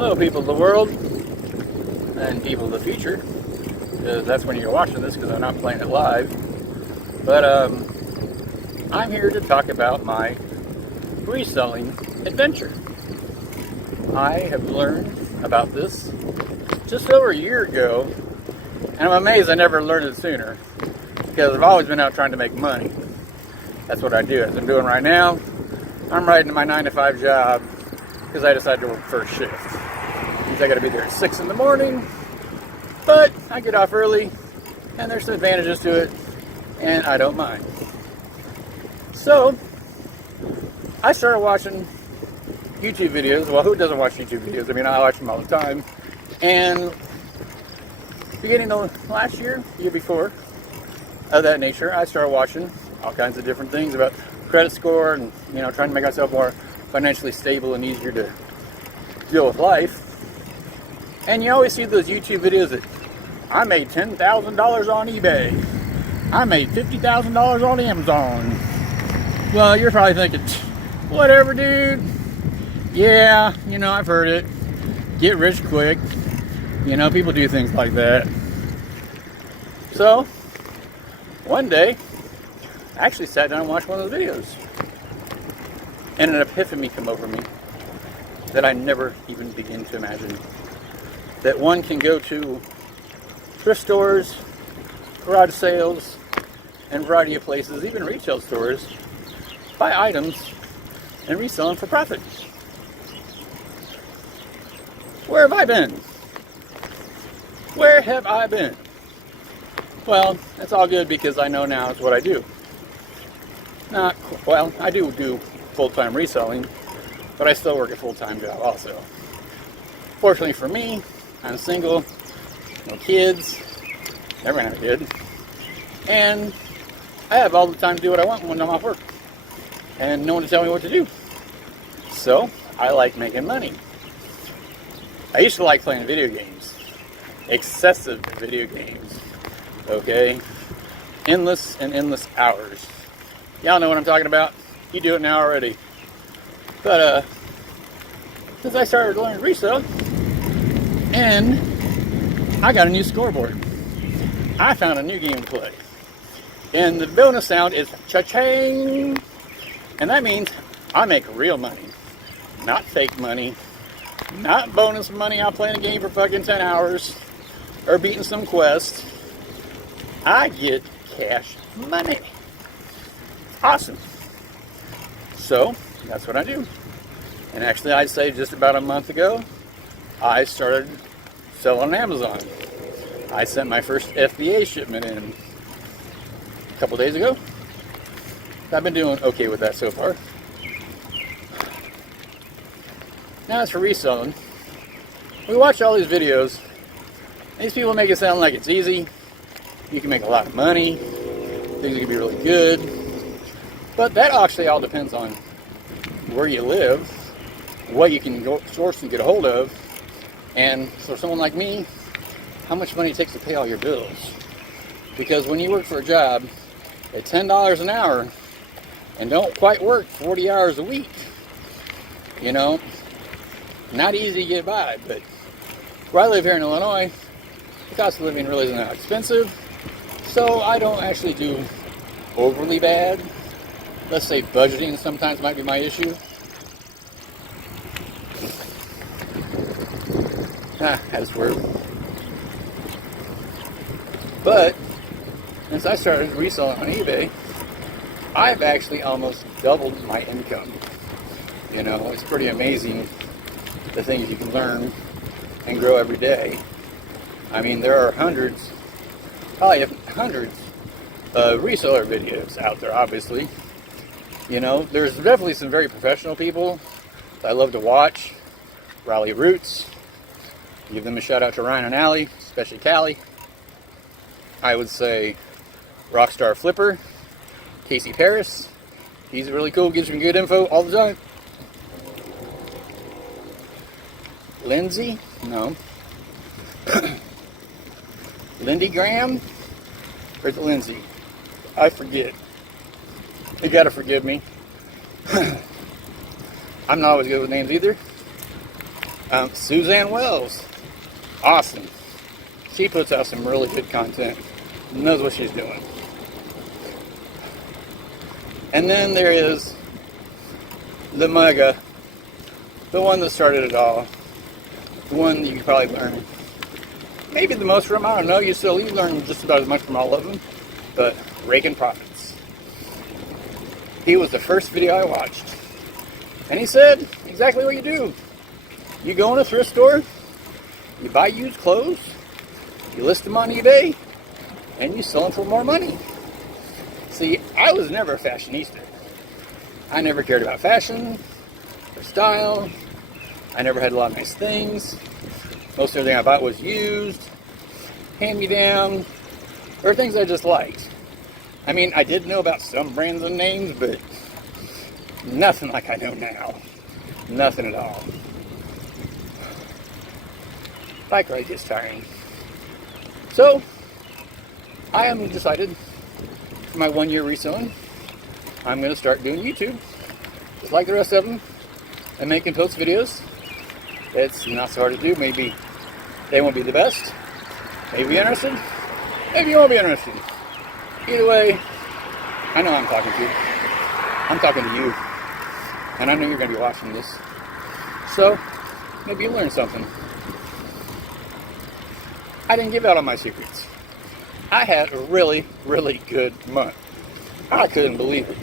Hello, people of the world and people of the future, because that's when you're watching this, because I'm not playing it live. But I'm here to talk about my reselling adventure. I have learned about this just over a year ago, and I'm amazed I never learned it sooner, because I've always been out trying to make money. That's what I do. As I'm doing right now, I'm riding my 9-to-5 job because I decided to work first shift. Means I got to be there at 6 in the morning, but I get off early, and there's some advantages to it, and I don't mind. So, I started watching YouTube videos. Well, who doesn't watch YouTube videos? I mean, I watch them all the time. And beginning of last year, year before, of that nature, I started watching all kinds of different things about credit score and, you know, trying to make myself more financially stable and easier to deal with life. And you always see those YouTube videos that I made $10,000 on eBay. I made $50,000 on Amazon. Well, you're probably thinking, whatever, dude. Yeah, you know, I've heard it. Get rich quick. You know, people do things like that. So, one day, I actually sat down and watched one of the videos. And an epiphany came over me that I never even begin to imagine. That one can go to thrift stores, garage sales, and a variety of places, even retail stores, buy items and resell them for profit. Where have I been? Where have I been? Well, it's all good because I know now it's what I do. Well, I do full-time reselling, but I still work a full-time job also. Fortunately for me, I'm single, no kids, never had a kid, and I have all the time to do what I want when I'm off work, and no one to tell me what to do. So, I like making money. I used to like playing video games, excessive video games, okay? Endless and endless hours. Y'all know what I'm talking about. You do it now already. But, since I started to learn resell, and I got a new scoreboard. I found a new game to play. And the bonus sound is cha-ching. And that means I make real money. Not fake money. Not bonus money out playing a game for fucking 10 hours. Or beating some quest. I get cash money. Awesome. So, that's what I do. And actually, I'd say just about a month ago, I started selling on Amazon. I sent my first FBA shipment in a couple days ago. I've been doing okay with that so far. Now as for reselling, we watch all these videos. These people make it sound like it's easy. You can make a lot of money. Things can be really good. But that actually all depends on where you live, what you can go source and get a hold of, and for someone like me, how much money it takes to pay all your bills. Because when you work for a job at $10 an hour and don't quite work 40 hours a week, you know, not easy to get by. But where I live here in Illinois, the cost of living really isn't that expensive, so I don't actually do overly bad. Let's say budgeting sometimes might be my issue. That's weird. But since I started reselling on eBay, I've actually almost doubled my income. You know, it's pretty amazing the things you can learn and grow every day. I mean, there are probably hundreds of reseller videos out there, obviously. You know, there's definitely some very professional people that I love to watch. Raleigh Roots. Give them a shout out to Ryan and Allie, especially Callie. I would say Rockstar Flipper, Casey Paris. He's really cool, gives me good info all the time. Lindsay? No. Lindy Graham? Or is it Lindsay? I forget. You gotta forgive me. I'm not always good with names either. Suzanne Wells, awesome. She puts out some really good content, knows what she's doing. And then there is the mega, the one that started it all, the one that you can probably learn maybe the most from. I don't know, you learn just about as much from all of them, but Raking Profits. He was the first video I watched, and he said exactly what you do. You go in a thrift store, you buy used clothes, you list them on eBay, and you sell them for more money. See, I was never a fashionista. I never cared about fashion or style. I never had a lot of nice things. Most everything I bought was used, hand-me-down, or things I just liked. I mean, I did know about some brands and names, but nothing like I know now. Nothing at all. Bike ride gets tiring. So, I am decided for my 1 year reselling, I'm going to start doing YouTube, just like the rest of them, and making post videos. It's not so hard to do. Maybe they won't be the best. Maybe you're interested. Maybe you won't be interested. Either way, I know I'm talking to you. I'm talking to you. And I know you're going to be watching this. So, maybe you learn something. I didn't give out all my secrets. I had a really, really good month. I couldn't believe it.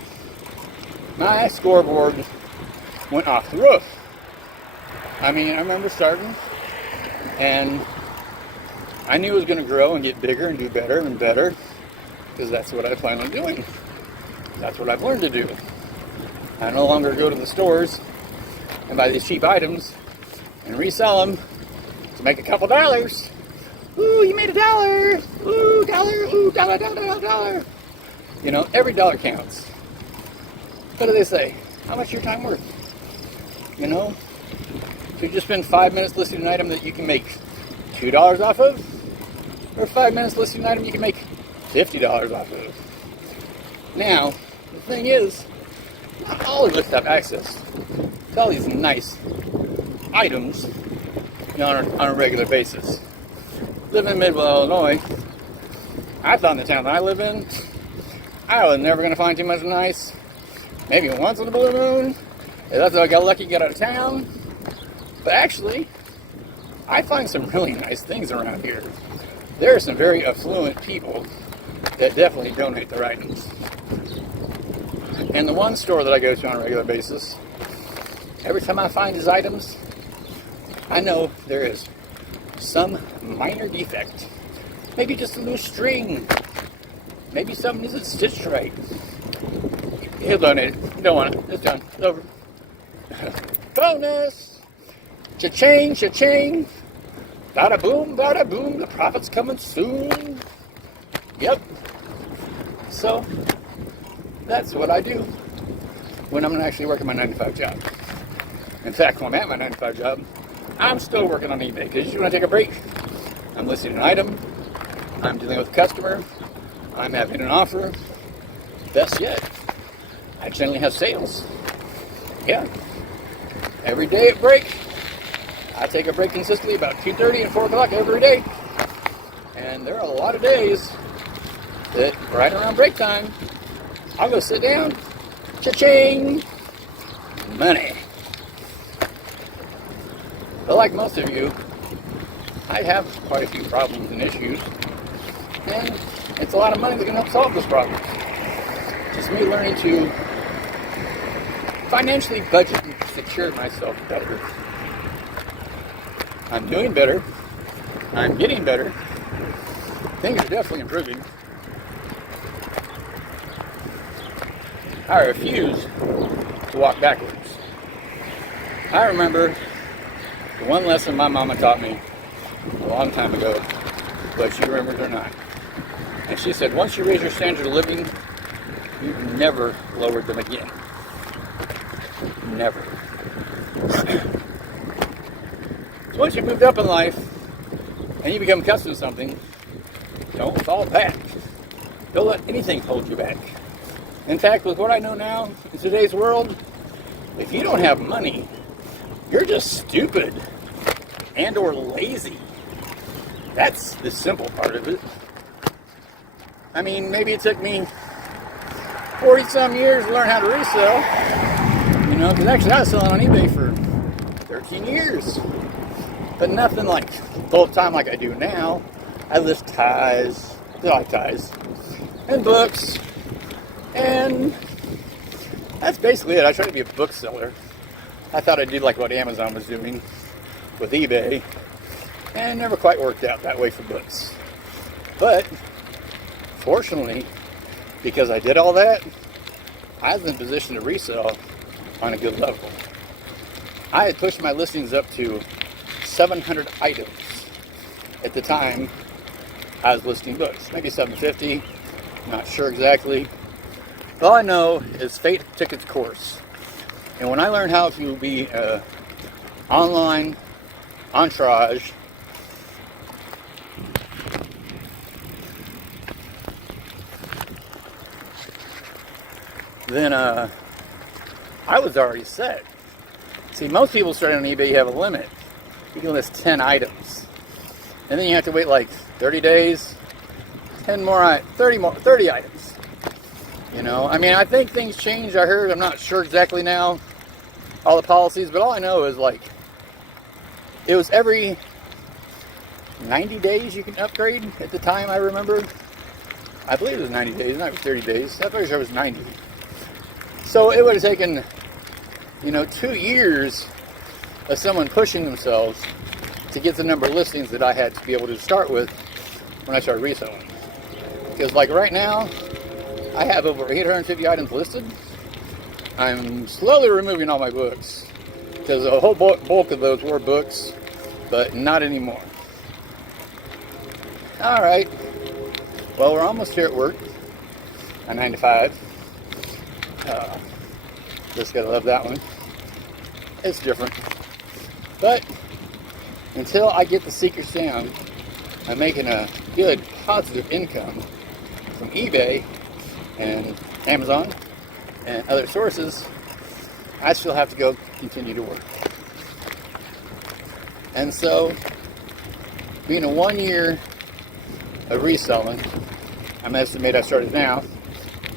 My scoreboard went off the roof. I mean, I remember starting, and I knew it was going to grow and get bigger and do better and better, because that's what I plan on doing. That's what I've learned to do. I no longer go to the stores and buy these cheap items and resell them to make a couple dollars. Ooh, you made $1. Ooh, dollar. Ooh, dollar. You know, every dollar counts. What do they say? How much is your time worth? You know? So you just spend 5 minutes listing an item that you can make $2 off of, or 5 minutes listing an item you can make $50 off of. Now, the thing is, not all of us have access to all these nice items, you know, on a regular basis. Living in Midwell, Illinois, I thought in the town that I live in, I was never going to find too much nice. Maybe once in a blue moon, if that's how I got lucky to get out of town. But actually, I find some really nice things around here. There are some very affluent people that definitely donate their items. And the one store that I go to on a regular basis, every time I find these items, I know there is some minor defect. Maybe just a loose string. Maybe something isn't stitched right. He'll donate it. You don't want it. It's done. It's over. Bonus! Cha-ching, cha-ching. Bada boom, bada boom. The profit's coming soon. Yep. So, that's what I do when I'm actually working my 9-to-5 job. In fact, when I'm at my 9-to-5 job, I'm still working on eBay. Because you want to take a break, I'm listing an item, I'm dealing with a customer, I'm having an offer. Best yet, I generally have sales. Yeah. Every day at break, I take a break consistently about 2:30 and 4 o'clock every day. And there are a lot of days that right around break time, I'll go sit down, cha-ching, money. But like most of you, I have quite a few problems and issues, and it's a lot of money that can help solve those problems. Just me learning to financially budget and secure myself better. I'm doing better. I'm getting better. Things are definitely improving. I refuse to walk backwards. I remember the one lesson my mama taught me a long time ago, but she remembers or not. And she said, once you raise your standard of living, you've never lowered them again. Never. So once you've moved up in life, and you become accustomed to something, don't fall back. Don't let anything hold you back. In fact, with what I know now, in today's world, if you don't have money, you're just stupid. and or lazy. That's the simple part of it. I mean, maybe it took me 40 some years to learn how to resell, you know, because actually I was selling on eBay for 13 years, but nothing like full time like I do now. I list ties, and books, and that's basically it. I try to be a bookseller. I thought I'd do like what Amazon was doing with eBay, and it never quite worked out that way for books. But fortunately, because I did all that, I was in a position to resell on a good level. I had pushed my listings up to 700 items at the time I was listing books. Maybe 750, not sure exactly. All I know is fate took its course. And when I learned how to be online entourage, then I was already set. See, most people starting on eBay, you have a limit. You can list 10 items. And then you have to wait like 30 days, 30 items. You know, I mean, I think things change. I heard, I'm not sure exactly now, all the policies, but all I know is like, it was every 90 days you can upgrade at the time, I remember. I believe it was 90 days, not 30 days. I'm pretty sure it was 90. So it would have taken, you know, 2 years of someone pushing themselves to get the number of listings that I had to be able to start with when I started reselling. Because like right now, I have over 850 items listed. I'm slowly removing all my books because a whole bulk of those were books, but not anymore. All right. Well, we're almost here at work. A 9 to 5. Just gotta love that one. It's different. But until I get the secrets down, I'm making a good positive income from eBay and Amazon and other sources. I still have to go continue to work. And so, being a 1 year of reselling, I'm estimating I started now.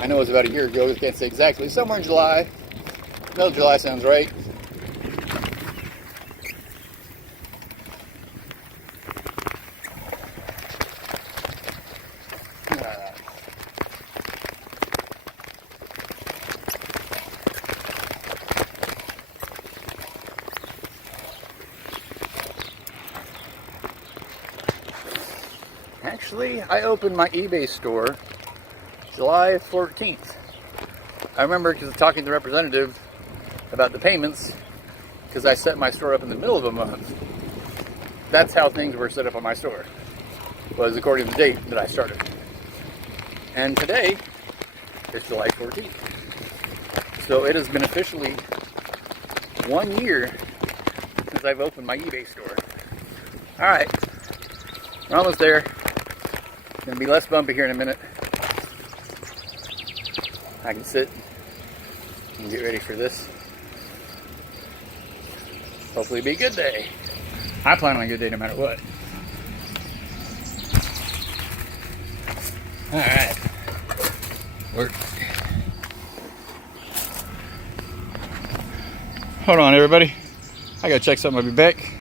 I know it was about a year ago, I can't say exactly. Somewhere in July. Middle of July sounds right. Actually, I opened my eBay store July 14th. I remember because talking to the representative about the payments, because I set my store up in the middle of a month. That's how things were set up on my store, was according to the date that I started. And today is July 14th. So it has been officially 1 year since I've opened my eBay store. Alright, we're almost there. It's going to be less bumpy here in a minute. I can sit and get ready for this. Hopefully it'll be a good day. I plan on a good day no matter what. Alright. Work. Hold on everybody. I gotta check something, I'll be back.